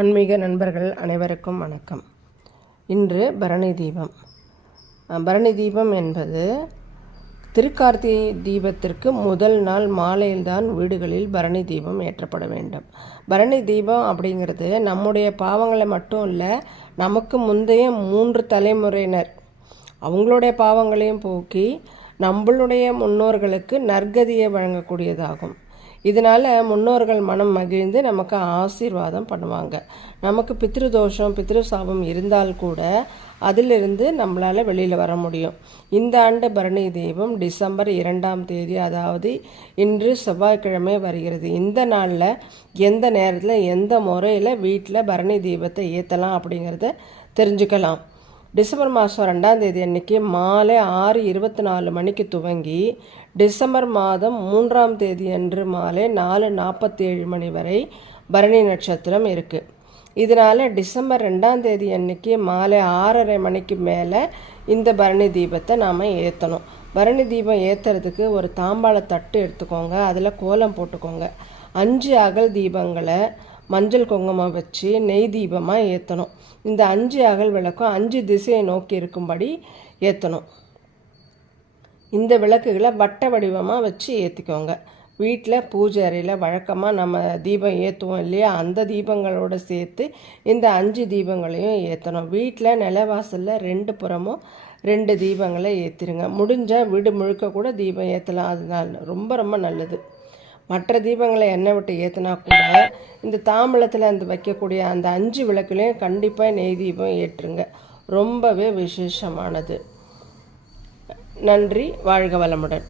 ஆன்மீக நண்பர்கள் அனைவருக்கும் வணக்கம். இன்று பரணி தீபம். பரணி தீபம் என்பது திருக்கார்த்திகை தீபத்திற்கு முதல் நாள் மாலையில்தான் வீடுகளில் பரணி தீபம் ஏற்றப்பட வேண்டும். பரணி தீபம் அப்படிங்கிறது நம்முடைய பாவங்களை மட்டும் இல்லை, நமக்கு முந்தைய 3 தலைமுறையினர் அவங்களுடைய பாவங்களையும் போக்கி நம்மளுடைய முன்னோர்களுக்கு நற்கதியை வழங்கக்கூடியதாகும். இதனால் முன்னோர்கள் மனம் மகிழ்ந்து நமக்கு ஆசீர்வாதம் பண்ணுவாங்க. நமக்கு பித்ருதோஷம் பித்ரு சாபம் இருந்தால் கூட அதிலிருந்து நம்மளால் வெளியில் வர முடியும். இந்த ஆண்டு பரணி தீபம் டிசம்பர் 2ஆம் தேதி, அதாவது இன்று செவ்வாய்க்கிழமை வருகிறது. இந்த நாளில் எந்த நேரத்தில் எந்த முறையில் வீட்டில் பரணி தீபத்தை ஏற்றலாம் அப்படிங்கிறத தெரிஞ்சுக்கலாம். டிசம்பர் மாதம் 2ஆம் தேதி அன்னைக்கு மாலை 6:24 மணிக்கு துவங்கி டிசம்பர் மாதம் 3ஆம் தேதி அன்று மாலை 4:47 மணி வரை பரணி நட்சத்திரம் இருக்குது. இதனால் டிசம்பர் 2ஆம் தேதி அன்னைக்கு மாலை 6:30 மணிக்கு மேலே இந்த பரணி தீபத்தை நாம் ஏற்றணும். பரணி தீபம் ஏற்றுறதுக்கு ஒரு தாம்பாள தட்டு எடுத்துக்கோங்க, அதில் கோலம் போட்டுக்கோங்க. 5 அகல் தீபங்களை மஞ்சள் குங்குமம் வச்சு நெய் தீபமாக ஏற்றணும். இந்த 5 அகல் விளக்கும் 5 திசையை நோக்கி இருக்கும்படி ஏற்றணும். இந்த விளக்குகளை வட்ட வடிவமாக வச்சு ஏற்றிக்கோங்க. வீட்டில் பூஜை அறையில் வழக்கமாக நம்ம தீபம் ஏற்றுவோம் இல்லையா, அந்த தீபங்களோடு சேர்த்து இந்த 5 தீபங்களையும் ஏற்றணும். வீட்டில் நிலவாசலில் 2 புறமும் 2 தீபங்களை ஏற்றிடுங்க. முடிஞ்சால் வீடு முழுக்க கூட தீபம் ஏற்றலாம், அதனால் ரொம்ப ரொம்ப நல்லது. மற்ற தீபங்களை எண்ணெய் விட்டு ஏற்றினா கூட இந்த தாம்பலத்தில் அந்த வைக்கக்கூடிய அந்த 5 விளக்குலையும் கண்டிப்பாக நெய் தீபம் ஏற்றுங்க. ரொம்பவே விசேஷமானது. நன்றி. வாழ்க வளமுடன்.